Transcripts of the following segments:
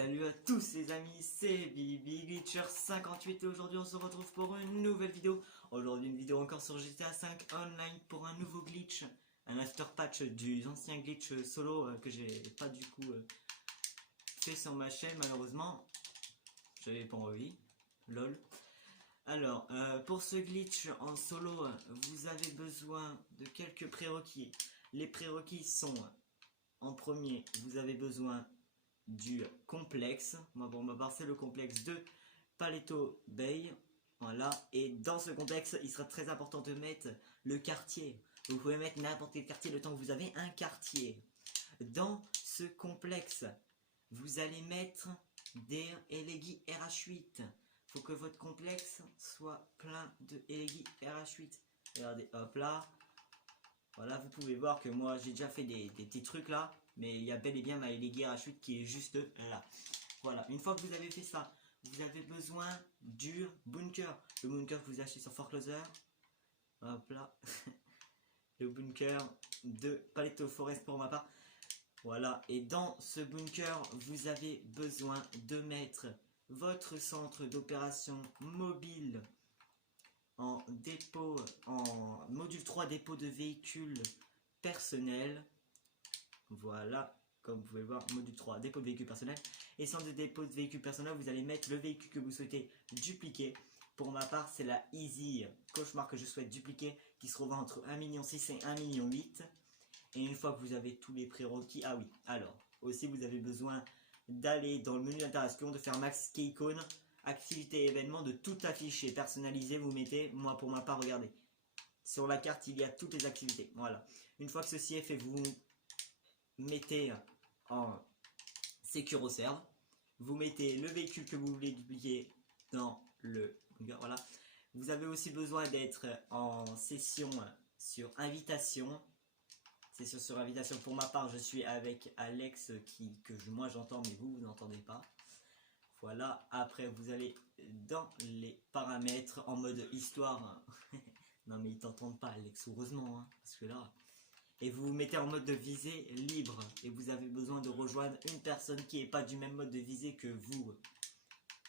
Salut à tous les amis, c'est BBGlitcher58 et aujourd'hui on se retrouve pour une nouvelle vidéo. Aujourd'hui une vidéo encore sur GTA 5 Online pour un nouveau glitch, un after patch du ancien glitch solo que j'ai pas du coup fait sur ma chaîne malheureusement. J'avais pas envie, lol. Alors pour ce glitch en solo, vous avez besoin de quelques prérequis. Les prérequis sont, en premier, vous avez besoin du complexe. Moi pour ma part c'est le complexe de Paleto Bay. Voilà, et dans ce complexe il sera très important de mettre le quartier. Vous pouvez mettre n'importe quel quartier le temps que vous avez un quartier. Dans ce complexe vous allez mettre des Elegi RH8. Faut que votre complexe soit plein de Elegi RH8. Regardez, hop là. Voilà, vous pouvez voir que moi j'ai déjà fait des petits trucs là, mais il y a bel et bien ma Elegi RH8 qui est juste là. Voilà, une fois que vous avez fait ça, vous avez besoin du bunker. Le bunker que vous achetez sur Forecloser. Hop là. Le bunker de Paleto Forest pour ma part. Voilà, et dans ce bunker, vous avez besoin de mettre votre centre d'opération mobile en dépôt, en module 3 dépôt de véhicules personnels. Voilà, comme vous pouvez voir, module 3 dépôt de véhicules personnels. Et sans de dépôt de véhicules personnels, vous allez mettre le véhicule que vous souhaitez dupliquer. Pour ma part, c'est la Easy Cauchemar que je souhaite dupliquer, qui se revend entre 1,6 million et 1,8 million. Et une fois que vous avez tous les prérequis, ah oui, alors, aussi vous avez besoin d'aller dans le menu d'interaction, de faire max keycone, activité et événements, de tout afficher, personnaliser, vous mettez, moi pour ma part, regardez, sur la carte il y a toutes les activités, voilà. Une fois que ceci est fait, vous mettez en SecuroServe, vous mettez le véhicule que vous voulez dupliquer dans le bunker, voilà. Vous avez aussi besoin d'être en session sur invitation. C'est sur invitation. Pour ma part, je suis avec Alex moi j'entends, mais vous n'entendez pas. Voilà. Après, vous allez dans les paramètres en mode histoire. Non, mais ils t'entendent pas, Alex, heureusement, hein, parce que là. Et vous vous mettez en mode de visée libre. Et vous avez besoin de rejoindre une personne qui n'est pas du même mode de visée que vous.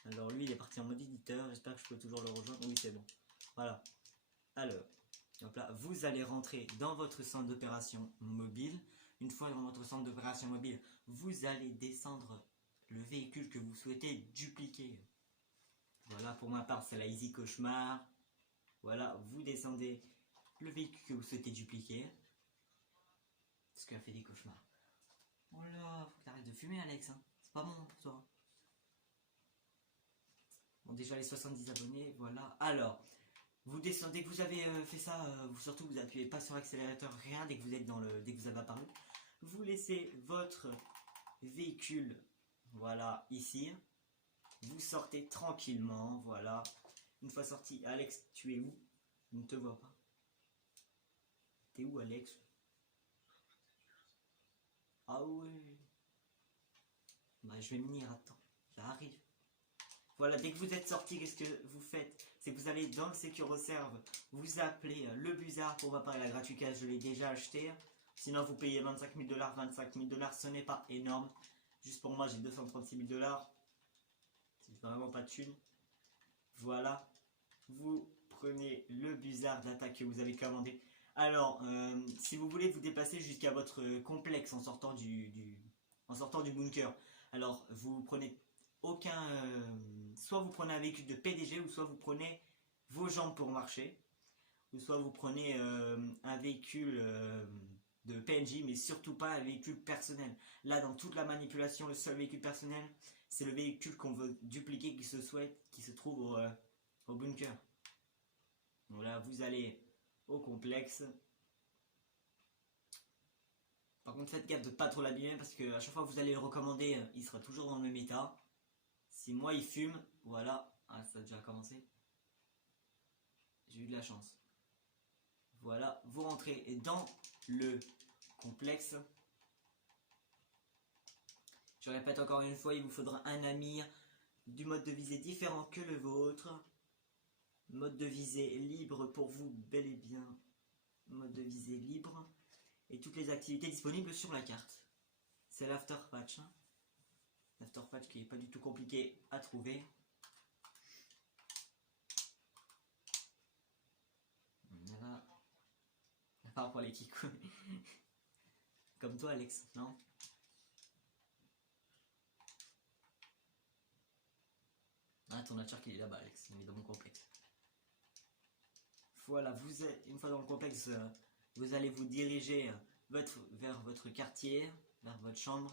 Alors lui, il est parti en mode éditeur. J'espère que je peux toujours le rejoindre. Oui, c'est bon. Voilà. Alors. Donc là, vous allez rentrer dans votre centre d'opération mobile. Une fois dans votre centre d'opération mobile, vous allez descendre le véhicule que vous souhaitez dupliquer. Voilà, pour ma part, c'est la Easy Cauchemar. Voilà, vous descendez le véhicule que vous souhaitez dupliquer. Parce qu'elle a fait des cauchemars. Oh là, faut que t'arrêtes de fumer, Alex. Hein. C'est pas bon pour toi. Bon, déjà les 70 abonnés, voilà. Alors, vous descendez, dès que vous avez fait ça, surtout vous appuyez pas sur l'accélérateur, rien dès que vous êtes dès que vous avez apparu. Vous laissez votre véhicule, voilà, ici. Vous sortez tranquillement, voilà. Une fois sorti, Alex, tu es où? Je ne te vois pas. T'es où, Alex? Ah ouais. Bah, je vais venir, attends, j'arrive. Voilà, dès que vous êtes sorti, qu'est-ce que vous faites? C'est que vous allez dans le SecuroServe, vous appelez le Buzzard. Pour ma part, la gratuité, je l'ai déjà acheté. Sinon, vous payez 25 000 $. 25 000 $, ce n'est pas énorme. Juste pour moi, j'ai 236 000 $. C'est vraiment pas de thune. Voilà. Vous prenez le Buzzard d'attaque que vous avez commandé. Alors, si vous voulez vous déplacer jusqu'à votre complexe en sortant du bunker, alors vous prenez soit vous prenez un véhicule de PDG, ou soit vous prenez vos jambes pour marcher, ou soit vous prenez un véhicule de PNJ, mais surtout pas un véhicule personnel. Là, dans toute la manipulation, le seul véhicule personnel, c'est le véhicule qu'on veut dupliquer, qui se trouve au bunker. Voilà, vous allez au complexe. Par contre, faites gaffe de pas trop l'abîmer, parce que à chaque fois que vous allez le recommander, il sera toujours dans le même état. Si moi il fume, voilà, ah, ça a déjà commencé. J'ai eu de la chance. Voilà, vous rentrez dans le complexe. Je répète encore une fois, il vous faudra un ami du mode de visée différent que le vôtre. Mode de visée libre pour vous, bel et bien. Mode de visée libre. Et toutes les activités disponibles sur la carte. C'est l'after patch. Hein. L'afterpatch qui est pas du tout compliqué à trouver. Voilà. À part pour les kikous. Comme toi, Alex, non? Ah, ton nature qui est là-bas, Alex. Il est dans mon complexe. Voilà, vous êtes, une fois dans le complexe, vous allez vous diriger vers votre quartier, vers votre chambre.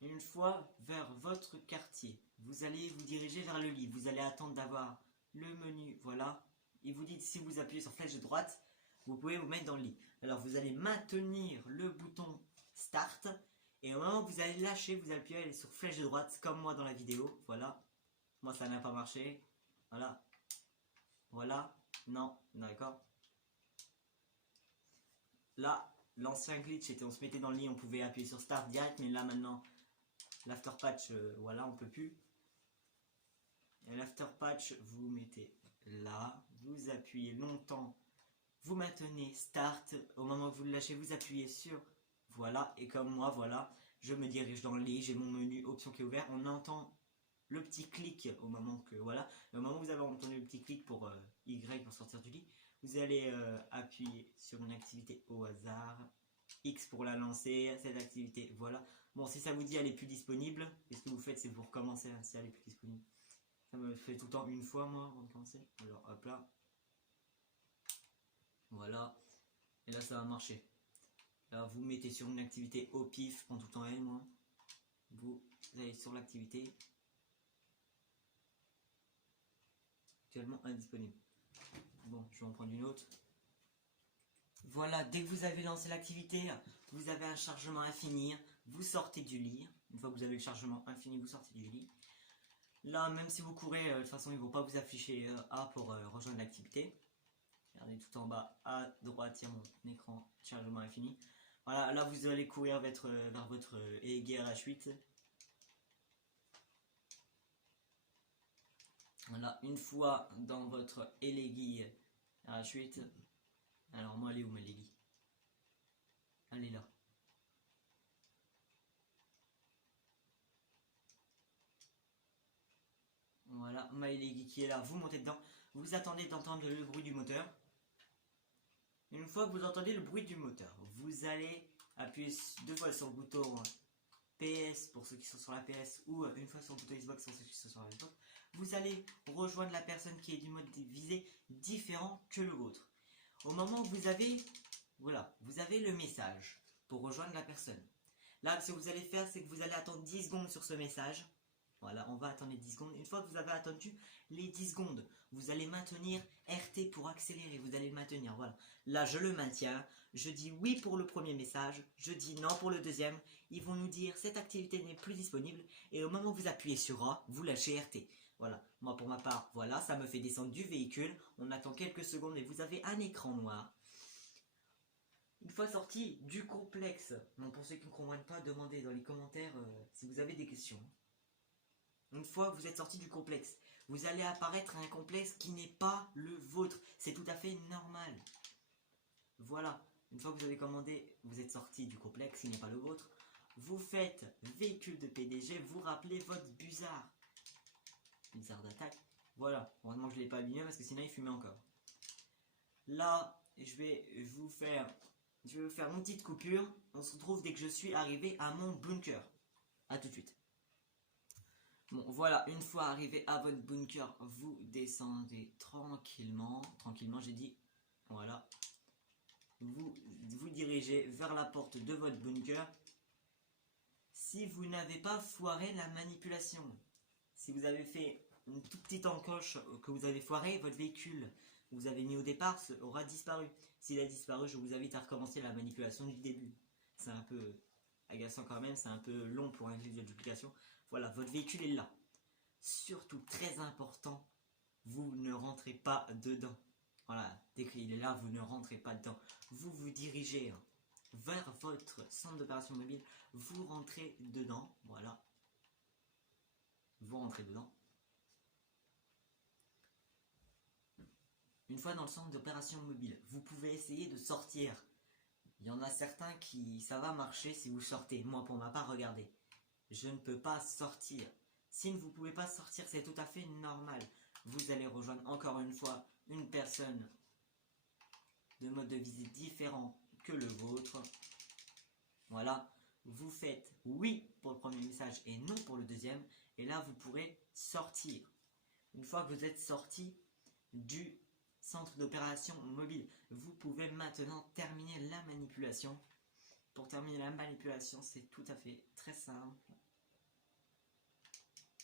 Une fois vers votre quartier, vous allez vous diriger vers le lit. Vous allez attendre d'avoir le menu, voilà. Et vous dites, si vous appuyez sur flèche droite, vous pouvez vous mettre dans le lit. Alors vous allez maintenir le bouton Start. Et au moment où vous allez lâcher, vous appuyez sur flèche droite, comme moi dans la vidéo. Voilà. Moi, ça n'a pas marché. Voilà. Voilà. Non. D'accord. Là, l'ancien glitch était on se mettait dans le lit, on pouvait appuyer sur Start direct. Mais là, maintenant, l'afterpatch, voilà, on peut plus. Et l'afterpatch, vous mettez là. Vous appuyez longtemps. Vous maintenez Start. Au moment où vous le lâchez, vous appuyez sur voilà. Et comme moi, voilà, je me dirige dans le lit. J'ai mon menu option qui est ouvert. On entend le petit clic au moment que voilà. Au moment où vous avez entendu le petit clic pour Y pour sortir du lit, vous allez appuyer sur une activité au hasard. X pour la lancer. Cette activité, voilà. Bon, si ça vous dit elle est plus disponible, ce que vous faites, c'est vous recommencer hein, si elle est plus disponible. Ça me fait tout le temps une fois moi avant de commencer. Alors hop là. Voilà. Et là ça va marcher. Là vous mettez sur une activité au pif, je prends tout le temps elle moi. Vous allez sur l'activité. Actuellement indisponible. Bon, je vais en prendre une autre. Voilà, dès que vous avez lancé l'activité, vous avez un chargement infini. Vous sortez du lit. Une fois que vous avez le chargement infini, vous sortez du lit. Là, même si vous courez, de toute façon, il ne va pas vous afficher A pour rejoindre l'activité. Regardez tout en bas à droite, il y a mon écran chargement infini. Voilà, là vous allez courir vers votre Elegi RH8. Voilà, une fois dans votre Elegi RH8. Alors moi, elle est où ma Elegi? Elle est là. Voilà, ma Elegi qui est là, vous montez dedans. Vous attendez d'entendre le bruit du moteur. Une fois que vous entendez le bruit du moteur, vous allez appuyer 2 fois sur le bouton PS pour ceux qui sont sur la PS ou une fois sur le bouton Xbox pour ceux qui sont sur la Xbox. Vous allez rejoindre la personne qui est du mode visée différent que le vôtre. Au moment où vous avez, voilà, vous avez le message pour rejoindre la personne. Là, ce que vous allez faire, c'est que vous allez attendre 10 secondes sur ce message. Voilà, on va attendre les 10 secondes. Une fois que vous avez attendu les 10 secondes, vous allez maintenir RT pour accélérer. Vous allez le maintenir, voilà. Là, je le maintiens. Je dis oui pour le premier message. Je dis non pour le deuxième. Ils vont nous dire cette activité n'est plus disponible. Et au moment où vous appuyez sur A, vous lâchez RT. Voilà. Moi, pour ma part, voilà, ça me fait descendre du véhicule. On attend quelques secondes et vous avez un écran noir. Une fois sorti du complexe, bon, pour ceux qui ne comprennent pas, demandez dans les commentaires si vous avez des questions. Une fois que vous êtes sorti du complexe, vous allez apparaître à un complexe qui n'est pas le vôtre. C'est tout à fait normal. Voilà. Une fois que vous avez commandé, vous êtes sorti du complexe qui n'est pas le vôtre. Vous faites véhicule de PDG, vous rappelez votre buzzard. Buzzard d'attaque. Voilà. Heureusement que je ne l'ai pas allumé parce que sinon il fumait encore. Là, je vais vous faire une petite coupure. On se retrouve dès que je suis arrivé à mon bunker. A tout de suite. Bon, voilà, une fois arrivé à votre bunker, vous descendez tranquillement. Tranquillement, j'ai dit. Voilà. Vous vous dirigez vers la porte de votre bunker. Si vous n'avez pas foiré la manipulation, si vous avez fait une toute petite encoche que vous avez foiré, votre véhicule que vous avez mis au départ aura disparu. S'il a disparu, je vous invite à recommencer la manipulation du début. C'est un peu agaçant quand même, c'est un peu long pour un glitch de duplication. Voilà, votre véhicule est là. Surtout, très important, vous ne rentrez pas dedans. Voilà, dès qu'il est là, vous ne rentrez pas dedans. Vous vous dirigez vers votre centre d'opération mobile, vous rentrez dedans, voilà. Vous rentrez dedans. Une fois dans le centre d'opération mobile, vous pouvez essayer de sortir. Il y en a certains qui ça va marcher si vous sortez. Moi pour ma part, regardez, je ne peux pas sortir. Si vous ne pouvez pas sortir, c'est tout à fait normal. Vous allez rejoindre encore une fois une personne de mode de visite différent que le vôtre. Voilà, vous faites oui pour le premier message et non pour le deuxième. Et là, vous pourrez sortir. Une fois que vous êtes sorti du centre d'opération mobile, vous pouvez maintenant terminer la manipulation. Pour terminer la manipulation, c'est tout à fait très simple.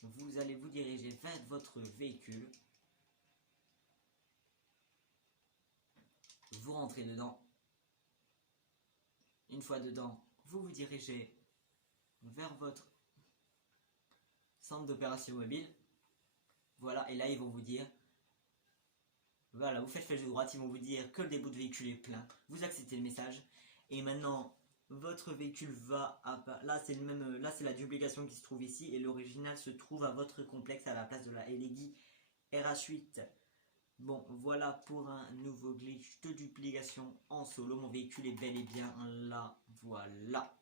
Vous allez vous diriger vers votre véhicule. Vous rentrez dedans. Une fois dedans, vous vous dirigez vers votre centre d'opération mobile. Voilà, et là ils vont vous dire, voilà, vous faites flèche de droite, ils vont vous dire que le début de véhicule est plein. Vous acceptez le message. Et maintenant, votre véhicule va à... Là c'est le même, là c'est la duplication qui se trouve ici et l'original se trouve à votre complexe à la place de la Elegi RH8. Bon, voilà pour un nouveau glitch de duplication en solo. Mon véhicule est bel et bien là, voilà.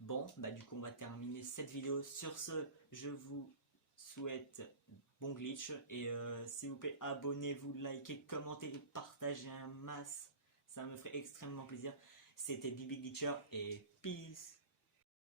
Bon, bah du coup on va terminer cette vidéo. Sur ce, je vous souhaite bon glitch. Et s'il vous plaît, abonnez-vous, likez, commentez, partagez un masse. Ça me ferait extrêmement plaisir. C'était Bibi Glitcher et peace.